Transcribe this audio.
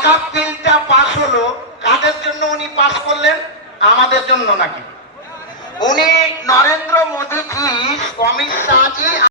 ওয়াকাফ বিলটা পাস হলো, কাদের জন্য উনি পাস করলেন? আমাদের জন্য নাকি? উনি নরেন্দ্র মোদীজি, অমিত শাহজি